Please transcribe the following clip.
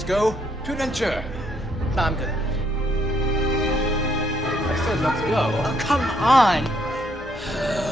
Let's go to adventure. Nah, I'm good. I said let's go. Oh, come on.